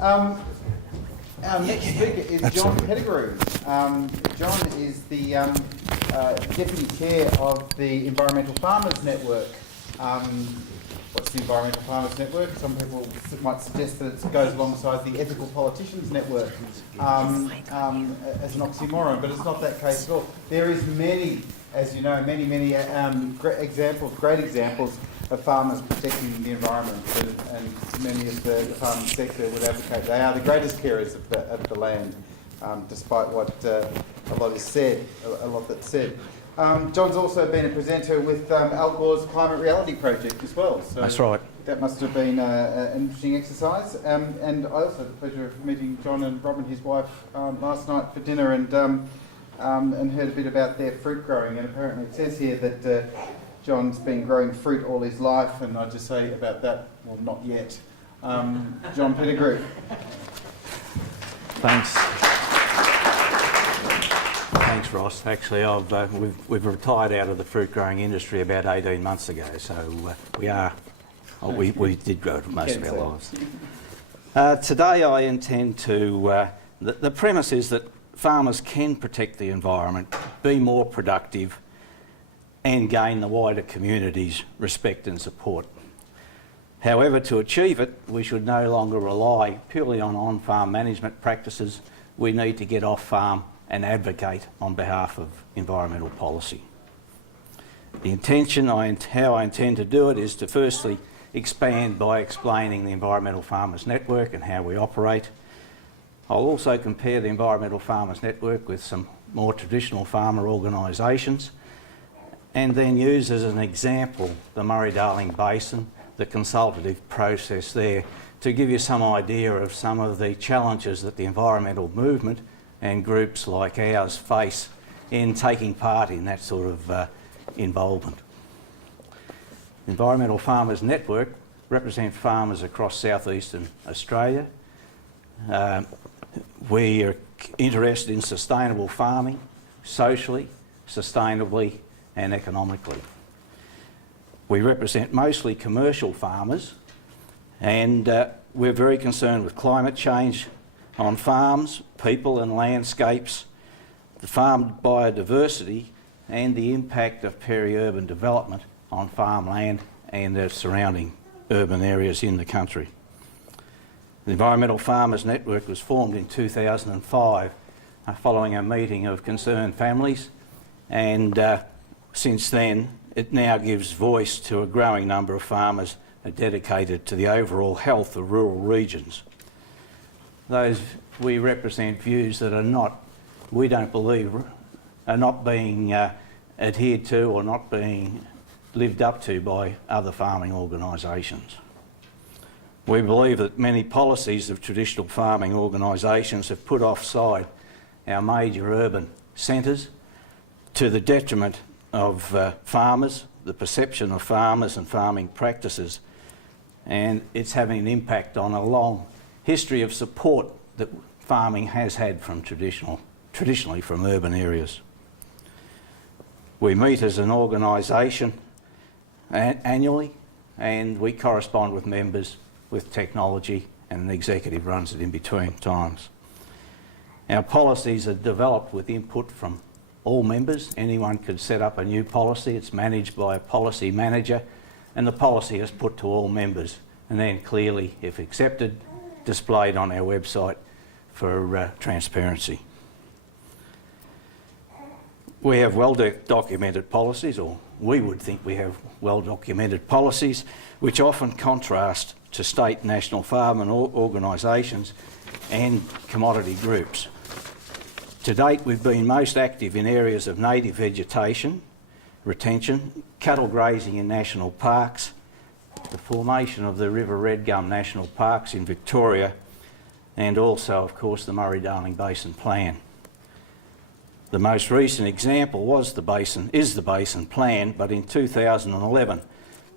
Our next speaker is John Pettigrew. John is the Deputy Chair of the Environmental Farmers Network. What's the Environmental Farmers Network? Some people might suggest that it goes alongside the Ethical Politicians Network as an oxymoron, but it's not that case at all. There is many, as you know, many great examples of farmers protecting the environment, and many of the farming sector would advocate they are the greatest carers of the land, despite what a lot that's said. John's also been a presenter with Al Gore's Climate Reality Project as well. So that's right. That must have been an interesting exercise. And I also had the pleasure of meeting John and Robin, his wife, last night for dinner, and heard a bit about their fruit growing. And apparently it says here that John's been growing fruit all his life, and I just say about that, well, not yet. John Pettigrew. Thanks. Thanks, Ross. Actually, we've retired out of the fruit growing industry about 18 months ago, so we did grow it most of our lives. Today I intend to, the premise is that farmers can protect the environment, be more productive, and gain the wider community's respect and support. However, to achieve it, we should no longer rely purely on on-farm management practices. We need to get off-farm and advocate on behalf of environmental policy. The intention, how I intend to do it, is to firstly expand by explaining the Environmental Farmers Network and how we operate. I'll also compare the Environmental Farmers Network with some more traditional farmer organisations, and then use as an example the Murray-Darling Basin, the consultative process there, to give you some idea of some of the challenges that the environmental movement and groups like ours face in taking part in that sort of involvement. The Environmental Farmers Network represents farmers across southeastern Australia. We are interested in sustainable farming, socially, sustainably and economically. We represent mostly commercial farmers, and we're very concerned with climate change on farms, people and landscapes, the farm biodiversity and the impact of peri-urban development on farmland and the surrounding urban areas in the country. The Environmental Farmers Network was formed in 2005 following a meeting of concerned families, and since then it now gives voice to a growing number of farmers dedicated to the overall health of rural regions. We represent views that are not, we don't believe, are not being adhered to or not being lived up to by other farming organisations. We believe that many policies of traditional farming organisations have put offside our major urban centres to the detriment of farmers, the perception of farmers and farming practices, and it's having an impact on a long history of support that farming has had from traditionally from urban areas. We meet as an organisation annually, and we correspond with members with technology, and an executive runs it in between times. Our policies are developed with input from all members. Anyone could set up a new policy. It's managed by a policy manager, and the policy is put to all members and then clearly, if accepted, displayed on our website for transparency. We have well-documented policies, or we would think we have well-documented policies, which often contrast to state national farming organisations and commodity groups. To date, we've been most active in areas of native vegetation, retention, cattle grazing in national parks, the formation of the River Red Gum National Parks in Victoria, and also, of course, the Murray-Darling Basin Plan. The most recent example is the Basin Plan, but in 2011,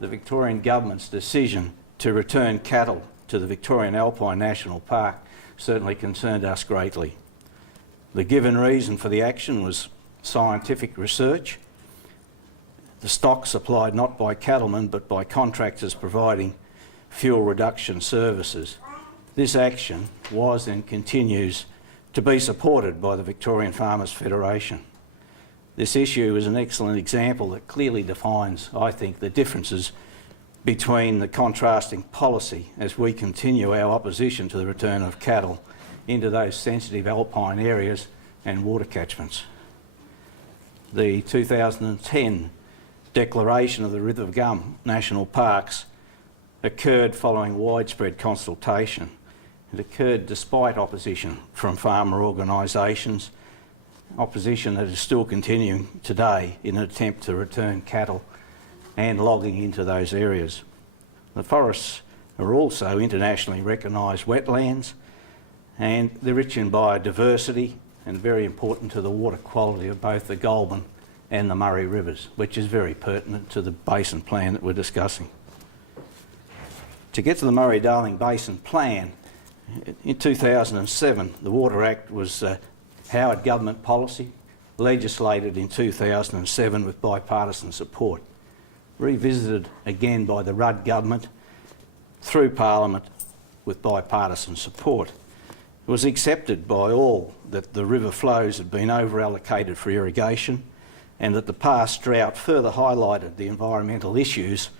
the Victorian Government's decision to return cattle to the Victorian Alpine National Park certainly concerned us greatly. The given reason for the action was scientific research. The stock supplied not by cattlemen but by contractors providing fuel reduction services. This action was and continues to be supported by the Victorian Farmers Federation. This issue is an excellent example that clearly defines, I think, the differences between the contrasting policy as we continue our opposition to the return of cattle into those sensitive alpine areas and water catchments. The 2010 declaration of the River Gum National Parks occurred following widespread consultation. It occurred despite opposition from farmer organisations, opposition that is still continuing today in an attempt to return cattle and logging into those areas. The forests are also internationally recognised wetlands, and they're rich in biodiversity and very important to the water quality of both the Goulburn and the Murray rivers, which is very pertinent to the basin plan that we're discussing. To get to the Murray-Darling Basin Plan, in 2007, the Water Act was Howard government policy, legislated in 2007 with bipartisan support, revisited again by the Rudd government through Parliament with bipartisan support. It was accepted by all that the river flows had been over-allocated for irrigation and that the past drought further highlighted the environmental issues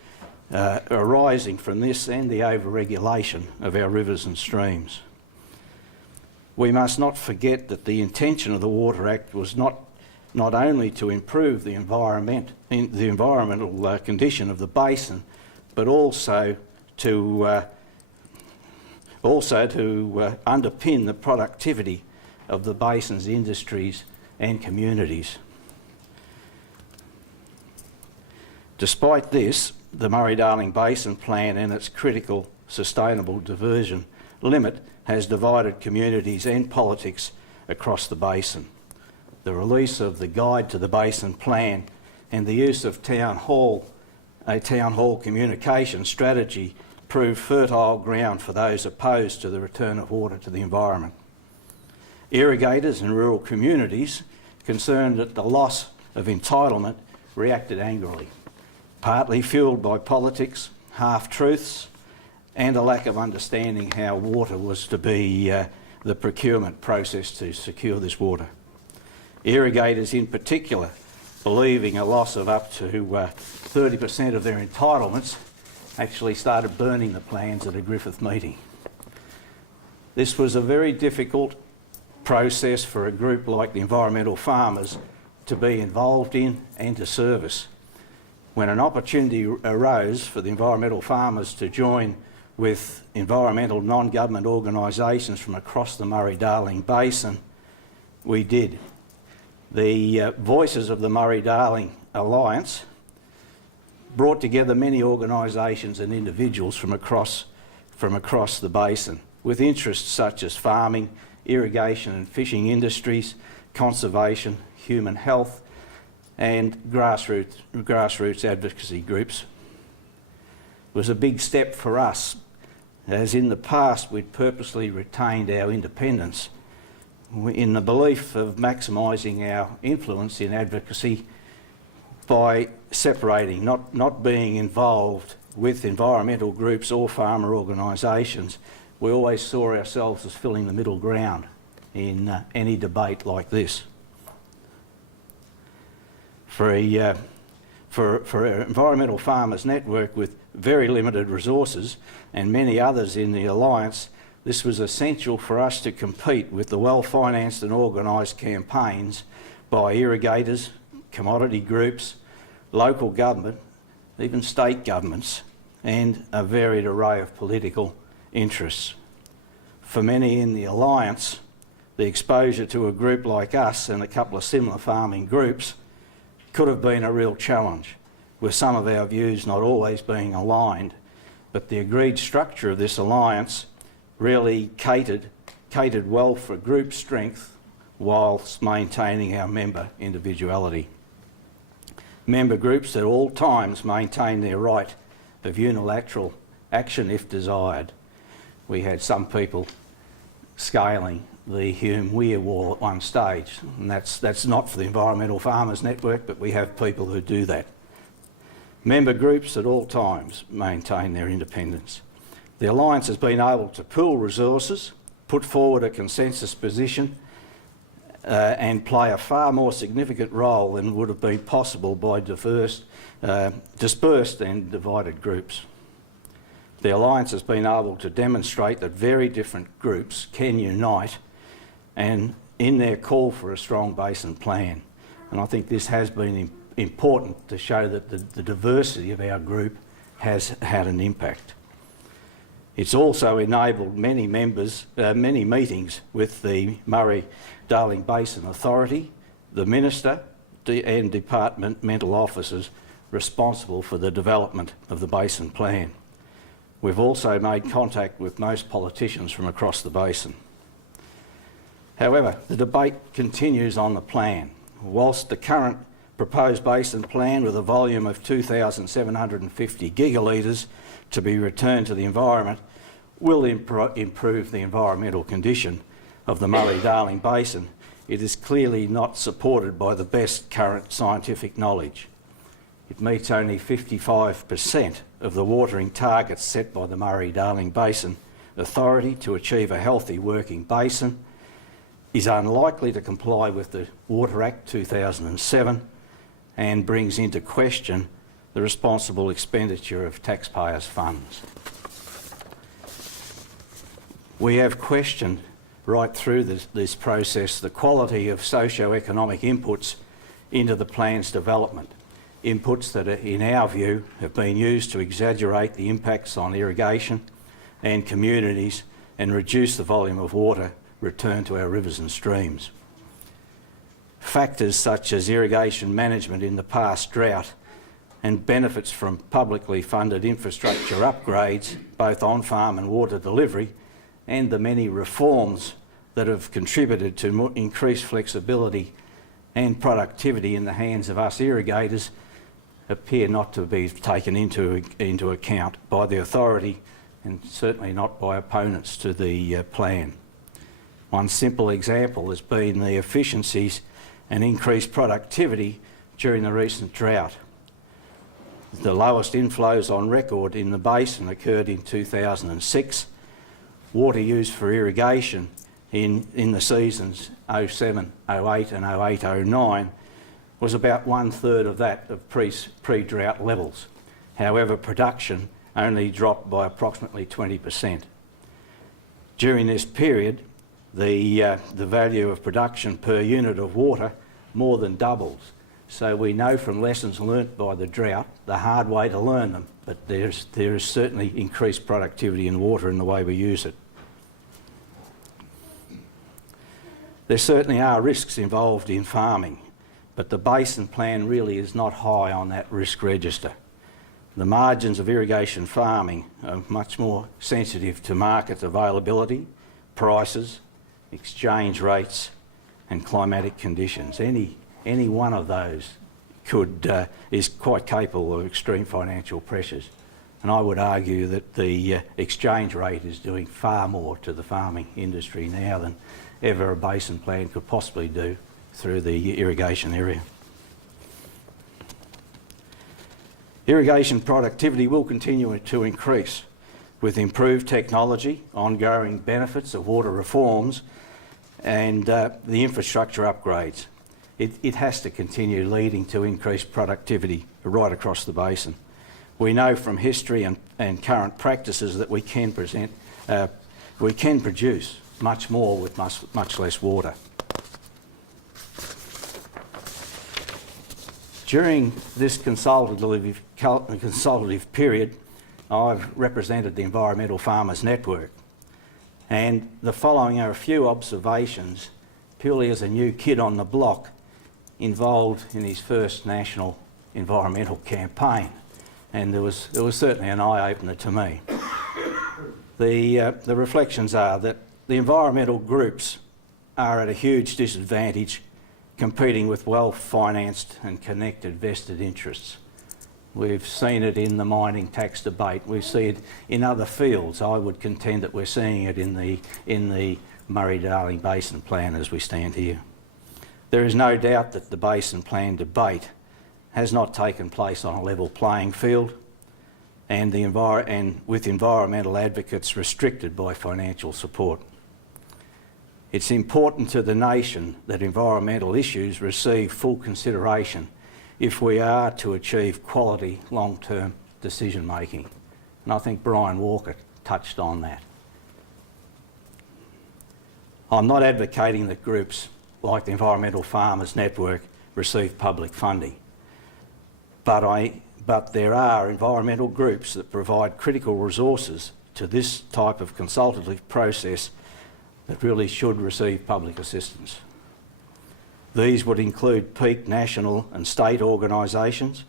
arising from this and the over-regulation of our rivers and streams. We must not forget that the intention of the Water Act was not only to improve the environmental condition of the basin, but also to underpin the productivity of the basin's industries and communities. Despite this, the Murray-Darling Basin Plan and its critical sustainable diversion limit has divided communities and politics across the basin. The release of the Guide to the Basin Plan and the use of a town hall communication strategy proved fertile ground for those opposed to the return of water to the environment. Irrigators in rural communities concerned at the loss of entitlement reacted angrily, partly fuelled by politics, half-truths, and a lack of understanding how water was to be the procurement process to secure this water. Irrigators in particular, believing a loss of up to 30% of their entitlements, actually started burning the plans at a Griffith meeting. This was a very difficult process for a group like the environmental farmers to be involved in and to service. When an opportunity arose for the environmental farmers to join with environmental non-government organisations from across the Murray-Darling Basin, we did. The voices of the Murray-Darling Alliance brought together many organisations and individuals from across the basin, with interests such as farming, irrigation and fishing industries, conservation, human health, and grassroots advocacy groups. It was a big step for us, as in the past we'd purposely retained our independence in the belief of maximising our influence in advocacy by separating, not being involved with environmental groups or farmer organisations. We always saw ourselves as filling the middle ground in any debate like this. For an environmental farmers network with very limited resources and many others in the Alliance, this was essential for us to compete with the well-financed and organised campaigns by irrigators, commodity groups, local government, even state governments, and a varied array of political interests. For many in the Alliance, the exposure to a group like us and a couple of similar farming groups could have been a real challenge, with some of our views not always being aligned, but the agreed structure of this alliance really catered well for group strength whilst maintaining our member individuality. Member groups at all times maintain their right of unilateral action if desired. We had some people scaling the Hume Weir Wall at one stage, and that's not for the Environmental Farmers Network, but we have people who do that. Member groups at all times maintain their independence. The Alliance has been able to pool resources, put forward a consensus position and play a far more significant role than would have been possible by dispersed and divided groups. The Alliance has been able to demonstrate that very different groups can unite and in their call for a strong basin plan. And I think this has been important to show that the diversity of our group has had an impact. It's also enabled many meetings with the Murray-Darling Basin Authority, the Minister and departmental officers responsible for the development of the basin plan. We've also made contact with most politicians from across the basin. However, the debate continues on the plan. Whilst the current proposed basin plan with a volume of 2,750 gigalitres to be returned to the environment will improve the environmental condition of the Murray-Darling Basin, it is clearly not supported by the best current scientific knowledge. It meets only 55% of the watering targets set by the Murray-Darling Basin Authority to achieve a healthy working basin, is unlikely to comply with the Water Act 2007 and brings into question the responsible expenditure of taxpayers' funds. We have questioned right through this process the quality of socio-economic inputs into the plan's development, inputs that, in our view, have been used to exaggerate the impacts on irrigation and communities and reduce the volume of water returned to our rivers and streams. Factors such as irrigation management in the past drought and benefits from publicly funded infrastructure upgrades, both on-farm and water delivery, and the many reforms that have contributed to increased flexibility and productivity in the hands of us irrigators appear not to be taken into account by the authority and certainly not by opponents to the plan. One simple example has been the efficiencies and increased productivity during the recent drought. The lowest inflows on record in the basin occurred in 2006. Water used for irrigation in the seasons 07, 08 and 08, 09 was about 1/3 of that of pre-drought levels. However, production only dropped by approximately 20%. During this period, the value of production per unit of water more than doubles. So we know from lessons learnt by the drought, the hard way to learn them, but there is certainly increased productivity in water in the way we use it. There certainly are risks involved in farming, but the basin plan really is not high on that risk register. The margins of irrigation farming are much more sensitive to market availability, prices, exchange rates and climatic conditions. Any one of those is quite capable of extreme financial pressures. And I would argue that the exchange rate is doing far more to the farming industry now than ever a basin plan could possibly do through the irrigation area. Irrigation productivity will continue to increase with improved technology, ongoing benefits of water reforms and the infrastructure upgrades. It has to continue leading to increased productivity right across the basin. We know from history and current practices that we can produce much more with much less water. During this consultative period, I've represented the Environmental Farmers Network, and the following are a few observations purely as a new kid on the block involved in his first national environmental campaign, and there was certainly an eye-opener to me. The reflections are that the environmental groups are at a huge disadvantage competing with well-financed and connected vested interests. We've seen it in the mining tax debate. We see it in other fields. I would contend that we're seeing it in the Murray-Darling Basin Plan as we stand here. There is no doubt that the Basin Plan debate has not taken place on a level playing field. and with environmental advocates restricted by financial support. It's important to the nation that environmental issues receive full consideration if we are to achieve quality long-term decision making. And I think Brian Walker touched on that. I'm not advocating that groups like the Environmental Farmers Network receive public funding, but there are environmental groups that provide critical resources to this type of consultative process that really should receive public assistance. These would include peak national and state organisations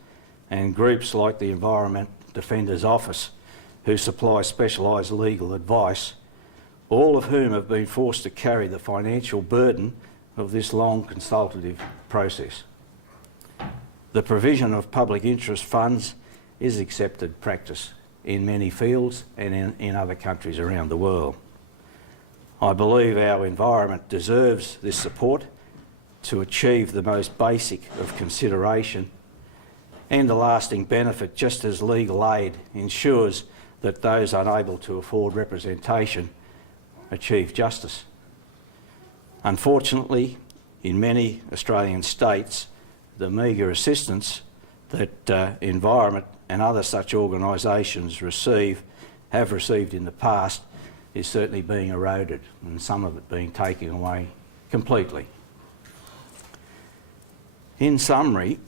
and groups like the Environment Defender's Office, who supply specialised legal advice, all of whom have been forced to carry the financial burden of this long consultative process. The provision of public interest funds is accepted practice in many fields and in other countries around the world. I believe our environment deserves this support to achieve the most basic of consideration and a lasting benefit, just as legal aid ensures that those unable to afford representation achieve justice. Unfortunately, in many Australian states, the meagre assistance that environment and other such organisations have received in the past is certainly being eroded, and some of it being taken away completely. In summary,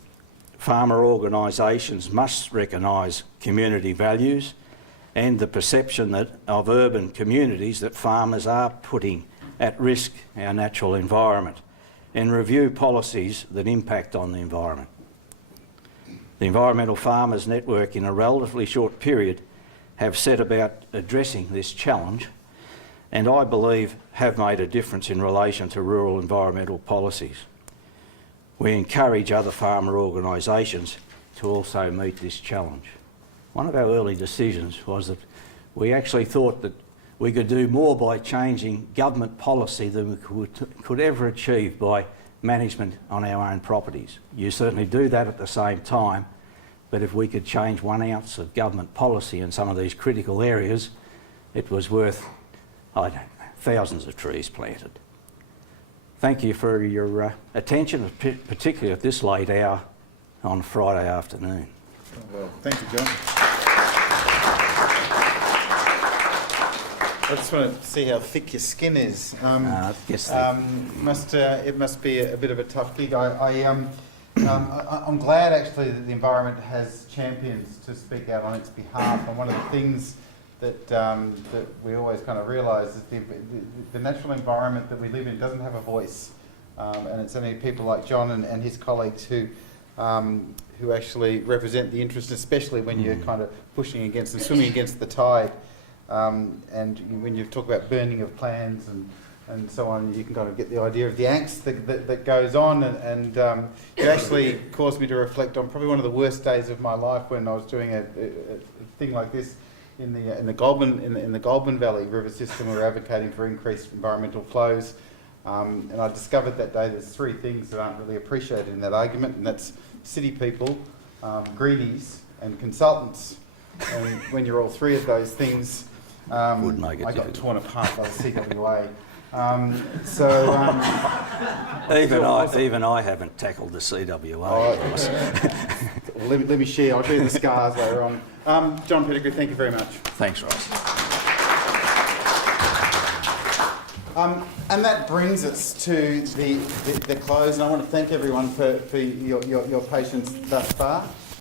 farmer organisations must recognise community values and the perception of urban communities that farmers are putting at risk our natural environment, and review policies that impact on the environment. The Environmental Farmers Network, in a relatively short period, have set about addressing this challenge, and I believe have made a difference in relation to rural environmental policies. We encourage other farmer organisations to also meet this challenge. One of our early decisions was that we actually thought that we could do more by changing government policy than we could ever achieve by management on our own properties. You certainly do that at the same time, but if we could change 1 ounce of government policy in some of these critical areas, it was worth, I don't know, thousands of trees planted. Thank you for your attention, particularly at this late hour on Friday afternoon. Well, thank you, John. I just want to see how thick your skin is. Yes, it must be a bit of a tough gig. I'm glad actually that the environment has champions to speak out on its behalf. And one of the things that we always kind of realise is the natural environment that we live in doesn't have a voice, and it's only people like John and his colleagues who actually represent the interest, especially when you're kind of pushing against and swimming against the tide. And when you talk about burning of plans and so on, you can kind of get the idea of the angst that goes on. And it actually caused me to reflect on probably one of the worst days of my life when I was doing a thing like this in the Goulburn Valley river system. We were advocating for increased environmental flows. And I discovered that day there's 3 things that aren't really appreciated in that argument, and that's city people, greenies, and consultants. And when you're all 3 of those things, I got torn apart by the CWA. Even I haven't tackled the CWA. Let me share. I'll do the scars later on. John Pettigrew, thank you very much. Thanks, Ross. And that brings us to the close, and I want to thank everyone for your patience thus far.